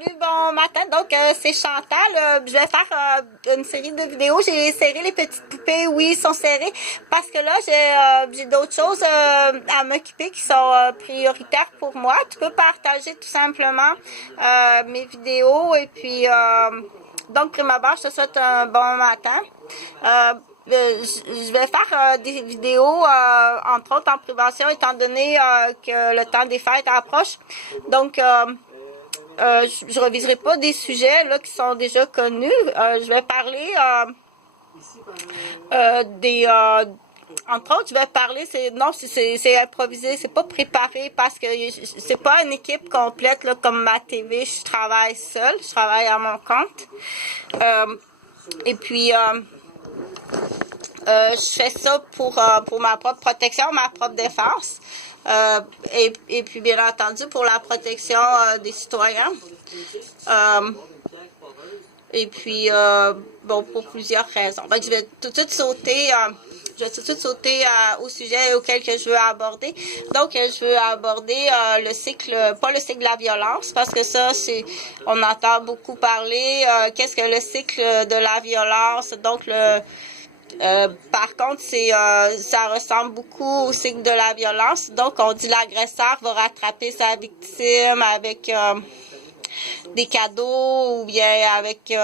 Salut, bon matin. Donc, c'est Chantal. Je vais faire une série de vidéos. J'ai serré les petites poupées. Oui, ils sont serrées parce que là, j'ai d'autres choses à m'occuper qui sont prioritaires pour moi. Tu peux partager tout simplement mes vidéos. Et puis, donc, prime abord, je te souhaite un bon matin. Je vais faire des vidéos, entre autres en prévention, étant donné que le temps des fêtes approche. Donc, je reviserai pas des sujets là qui sont déjà connus. Je vais parler entre autres, je vais parler, c'est improvisé, c'est pas préparé parce que c'est pas une équipe complète là, comme ma TV. Je travaille seule, je travaille à mon compte. Et puis je fais ça pour ma propre protection, ma propre défense. Et puis, bien entendu, pour la protection des citoyens. Et puis, bon, pour plusieurs raisons. Donc, je vais tout de suite sauter... au sujet auquel que je veux aborder. Donc, je veux aborder le cycle, pas le cycle de la violence, parce que ça, on entend beaucoup parler. Qu'est-ce que le cycle de la violence? Donc, par contre, ça ressemble beaucoup au cycle de la violence. Donc, on dit l'agresseur va rattraper sa victime avec des cadeaux ou bien avec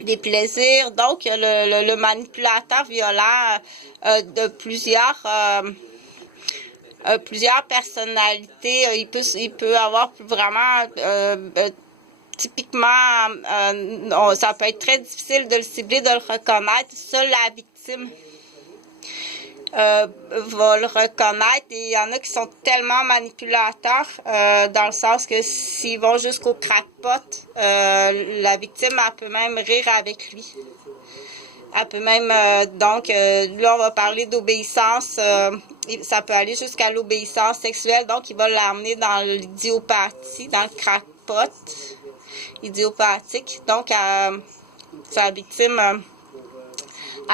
des plaisirs. Donc, le manipulateur violent de plusieurs personnalités, il peut avoir vraiment typiquement, ça peut être très difficile de le cibler, de le reconnaître. Seule la victime va le reconnaître. Et il y en a qui sont tellement manipulateurs dans le sens que s'ils vont jusqu'au crackpot, la victime, elle peut même rire avec lui. Elle peut même, là, on va parler d'obéissance. Ça peut aller jusqu'à l'obéissance sexuelle. Donc, il va l'amener dans l'idiopathie, dans le crackpot idiopathique. Donc, sa victime,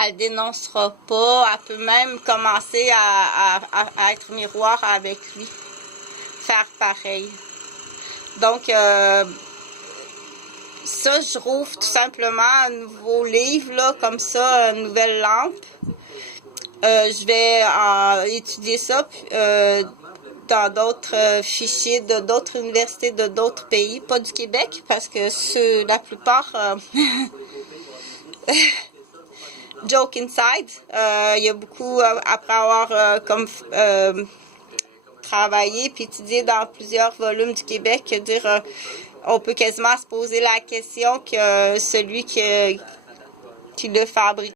elle dénoncera pas. Elle peut même commencer à être miroir avec lui. Faire pareil. Donc, ça, je rouvre tout simplement un nouveau livre, là, comme ça, une nouvelle lampe. Je vais étudier ça dans d'autres fichiers de d'autres universités de d'autres pays, pas du Québec, parce que la plupart... joke inside. Il y a beaucoup, après avoir travaillé puis étudié dans plusieurs volumes du Québec, dire on peut quasiment se poser la question que celui qui le fabrique